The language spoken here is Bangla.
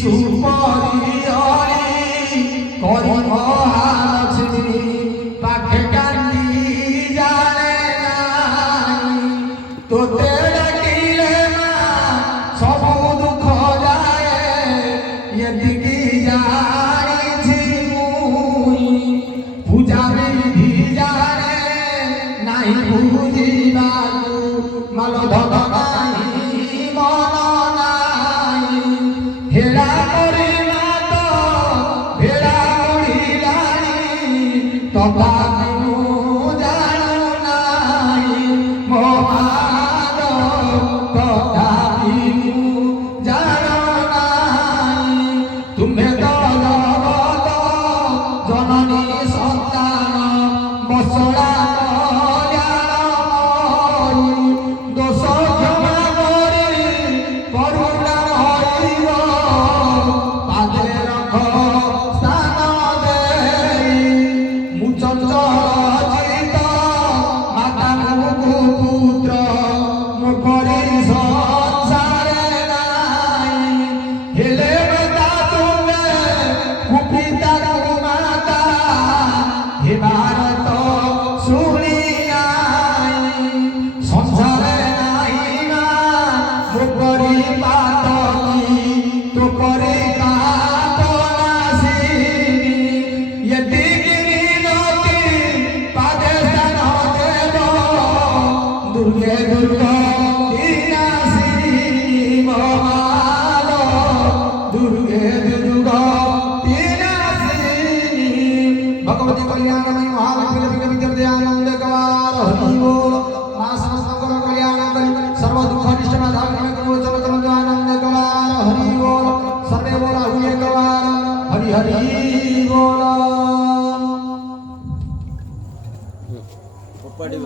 সুপরি করি মহালক্ষ্মী পাখে কান্দি জানে নাই তোতে ডাকিলে না সব দুঃখ যায় এদিকে যাইছি মুই পূজা বিধি জানে নাই বুঝিবাকু মাল ধন নাই মন নাই হেরা করি না তো ভেড়া উড়িলানি তবা জানো নাই মহাল কথা জানো নাই তুমি দলবত জননী সন্তান বসরা দোষ ক্ষমা করি করুণা হইব পাদে রখ স্থান দেই মুচঞ্চল চিত মাতা মুখু পুত্র মুখরি সংসারে নাই হেলে মাতা তুমি কুপিতা মাতা হে ভারত শুনি সংসারে নাই না মুখরি পাতকি তো করে কাপনাসিনি এদিকে মিনতি পাদে স্থান দেব দুর্গে বিনাশিনী মহাল দুর্গে বিনাশিনী ভগবতী কল্যাণময়ী মহালক্ষ্মী বিদ্যে আনন্দ কবার হরি बोल मां समस्त मंगल कल्याण करी सर्व दुख अनिष्ट बाधा विमोचन करंतु आनंद कवार हरि बोल सर्वे बोला हुए कवार हरि हरि बोल पप्पाड़ी